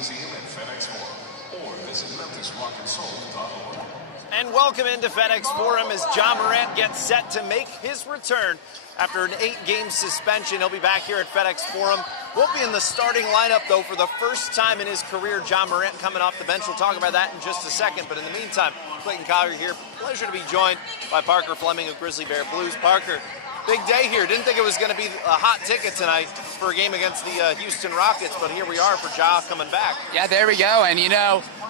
Museum at FedEx Forum or visit MemphisRockandSoul.org. And welcome into FedEx Forum as Ja Morant gets set to make his return after an 8-game suspension. He'll be back here at FedEx Forum. Won't be in the starting lineup, though, for the first time in his career. Ja Morant coming off the bench. We'll talk about that in just a second. But in the meantime, Clayton Collier here. Pleasure to be joined by Parker Fleming of Grizzly Bear Blues. Parker, big day here. Didn't think it was going to be a hot ticket tonight for a game against the Houston Rockets, but here we are for Ja coming back. Yeah, there we go. And,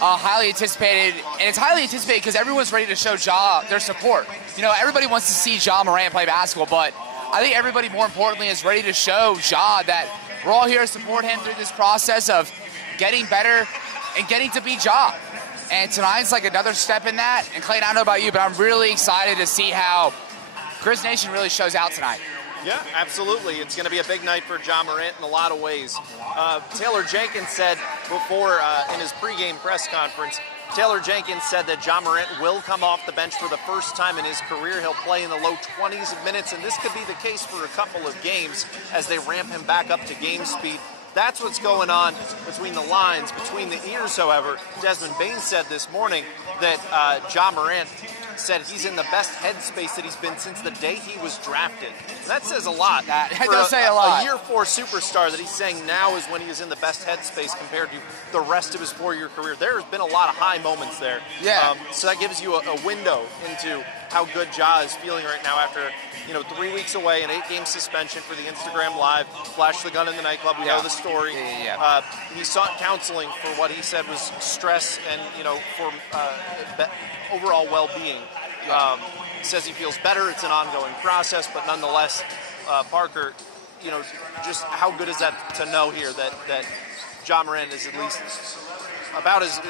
highly anticipated. And it's highly anticipated because everyone's ready to show Ja their support. Everybody wants to see Ja Morant play basketball, but I think everybody, more importantly, is ready to show Ja that we're all here to support him through this process of getting better and getting to be Ja. And tonight's like another step in that. And Clayton, I don't know about you, but I'm really excited to see how Grizz Nation really shows out tonight. Yeah, absolutely. It's going to be a big night for Ja Morant in a lot of ways. Taylor Jenkins said before in his pregame press conference, Taylor Jenkins said that Ja Morant will come off the bench for the first time in his career. He'll play in the low 20s of minutes, and this could be the case for a couple of games as they ramp him back up to game speed. That's what's going on between the lines, between the ears, however. Desmond Bain said this morning that Ja Morant said he's in the best headspace that he's been since the day he was drafted. That says a lot. That does say a lot. A year 4 superstar that he's saying now is when he is in the best headspace compared to the rest of his 4-year career. There's been a lot of high moments there. Yeah. So that gives you a window into how good Ja is feeling right now after 3 weeks away, an 8-game suspension for the Instagram Live, flash the gun in the nightclub. We know the story. Yeah. He sought counseling for what he said was stress and for overall well-being. He says he feels better. It's an ongoing process, but nonetheless, Parker, just how good is that to know here that Ja Morant is at least about as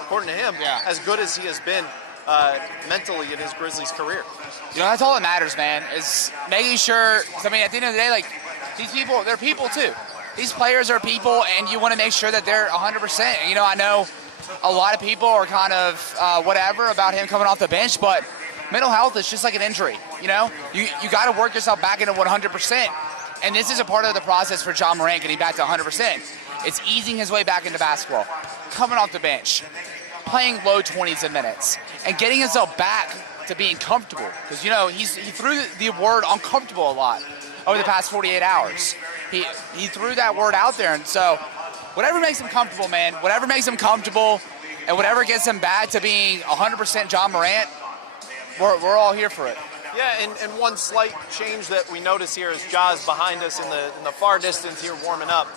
according to him, as good as he has been mentally in his Grizzlies career. That's all that matters, man, is making sure, at the end of the day, these people, they're people too. These players are people, and you want to make sure that they're 100%. I know a lot of people are kind of whatever about him coming off the bench, but mental health is just like an injury, You got to work yourself back into 100%, and this is a part of the process for Ja Morant getting back to 100%. It's easing his way back into basketball, coming off the bench, playing low 20s of minutes, and getting himself back to being comfortable. Because, he threw the word uncomfortable a lot over the past 48 hours. He threw that word out there, and so whatever makes him comfortable, man, whatever makes him comfortable and whatever gets him back to being 100% Ja Morant, we're all here for it. Yeah, and one slight change that we notice here is Ja's behind us in the far distance here warming up.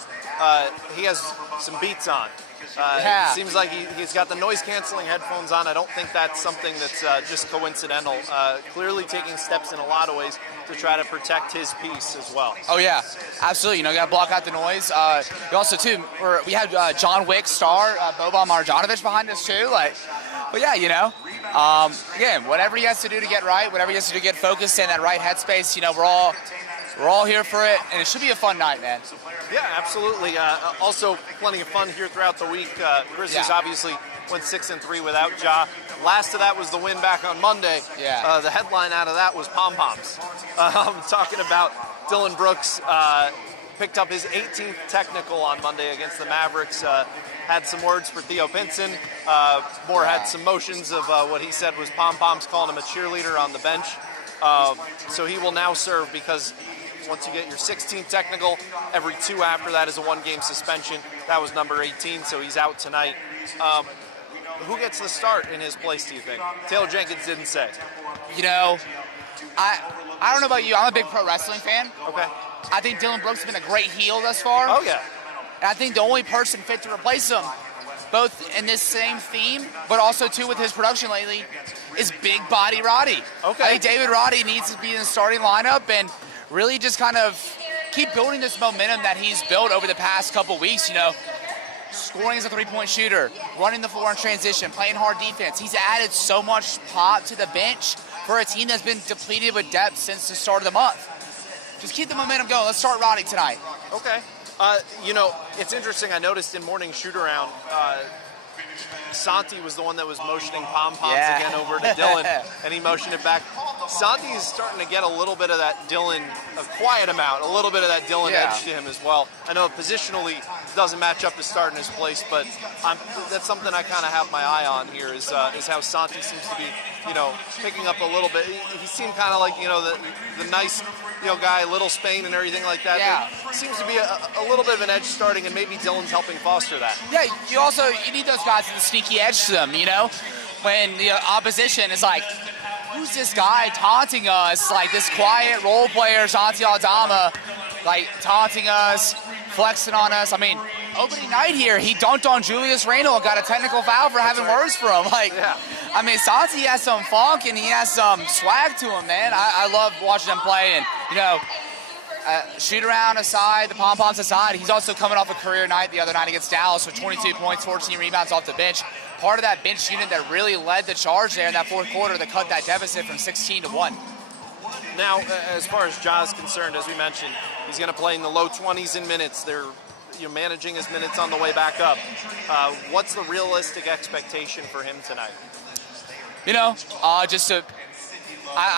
He has some Beats on. It seems like he's got the noise-canceling headphones on. I don't think that's something that's just coincidental. Clearly taking steps in a lot of ways to try to protect his peace as well. Oh, yeah, absolutely. You got to block out the noise. We also, too, we have John Wick star, Boban Marjanovic behind us, too. But, yeah, again, whatever he has to do to get right, whatever he has to do to get focused in that right headspace, we're all here for it, and it should be a fun night, man. Yeah, absolutely. Also, plenty of fun here throughout the week. Grizzlies obviously went 6-3 without Ja. Last of that was the win back on Monday. Yeah. The headline out of that was pom-poms. Talking about Dillon Brooks picked up his 18th technical on Monday against the Mavericks. Had some words for Theo Pinson. Moore had some motions of what he said was pom-poms, calling him a cheerleader on the bench. So he will now serve, because once you get your 16th technical, every 2 after that is a 1-game suspension. That was number 18, so he's out tonight. Who gets the start in his place, do you think? Taylor Jenkins didn't say. I don't know about you. I'm a big pro wrestling fan. Okay. I think Dillon Brooks has been a great heel thus far. Oh, yeah. And I think the only person fit to replace him, both in this same theme, but also, too, with his production lately, is Big Body Roddy. Okay. I think David Roddy needs to be in the starting lineup and really just kind of keep building this momentum that he's built over the past couple weeks, scoring as a three-point shooter, running the floor in transition, playing hard defense. He's added so much pop to the bench for a team that's been depleted with depth since the start of the month. Just keep the momentum going. Let's start Roddy tonight. Okay. It's interesting. I noticed in morning shoot-around, Santi was the one that was motioning pom-poms again over to Dillon, and he motioned it back. Santi is starting to get a little bit of that Dillon, a quiet amount, a little bit of that Dillon edge to him as well. I know positionally doesn't match up to start in his place, but that's something I kind of have my eye on here is how Santi seems to be, picking up a little bit. He seemed kind of like, the nice, guy, little Spain and everything like that. Yeah. There seems to be a little bit of an edge starting, and maybe Dillon's helping foster that. Yeah, you need those guys with the sneaky edge to them, when the opposition is like, who's this guy taunting us? Like this quiet role player, Santi Aldama, like taunting us, flexing on us. I mean, opening night here, he dunked on Julius Randle and got a technical foul for having words for him. I mean, Santi has some funk and he has some swag to him, man. I love watching him play, and shoot around aside, the pom-poms aside, he's also coming off a career night the other night against Dallas with 22 points, 14 rebounds off the bench. Part of that bench unit that really led the charge there in that fourth quarter that cut that deficit from 16 to 1. Now, as far as Ja is concerned, as we mentioned, he's going to play in the low 20s in minutes. They're managing his minutes on the way back up. What's the realistic expectation for him tonight? I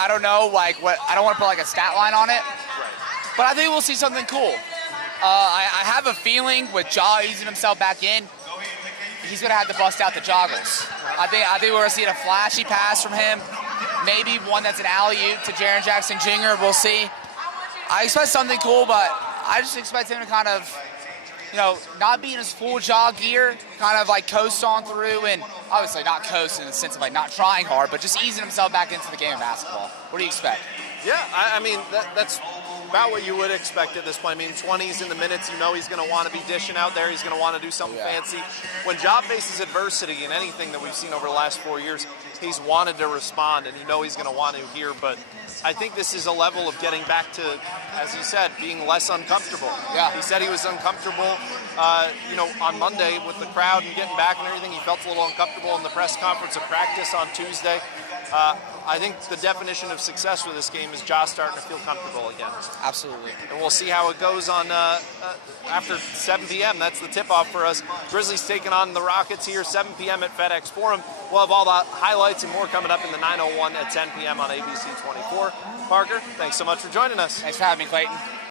don't know, I don't want to put a stat line on it, but I think we'll see something cool. I have a feeling with Ja easing himself back in, he's going to have to bust out the joggles. I think we're going to see a flashy pass from him, maybe one that's an alley-oop to Jaren Jackson Jr. We'll see. I expect something cool, but I just expect him to kind of, not be in his full Ja gear, kind of coast on through, and obviously not coast in the sense of not trying hard, but just easing himself back into the game of basketball. What do you expect? Yeah, I mean, that's about what you would expect at this point. I mean, 20s in the minutes, he's going to want to be dishing out there. He's going to want to do something fancy. When Ja faces adversity in anything that we've seen over the last 4 years, he's wanted to respond, and he's going to want to here. But I think this is a level of getting back to, as he said, being less uncomfortable. Yeah. He said he was uncomfortable, on Monday with the crowd and getting back and everything. He felt a little uncomfortable in the press conference of practice on Tuesday. I think the definition of success for this game is Ja starting to feel comfortable again. Absolutely. And we'll see how it goes on after 7 p.m. That's the tip-off for us. Grizzlies taking on the Rockets here, 7 p.m. at FedEx Forum. We'll have all the highlights and more coming up in the 9:01 at 10 p.m. on ABC 24. Parker, thanks so much for joining us. Thanks for having me, Clayton.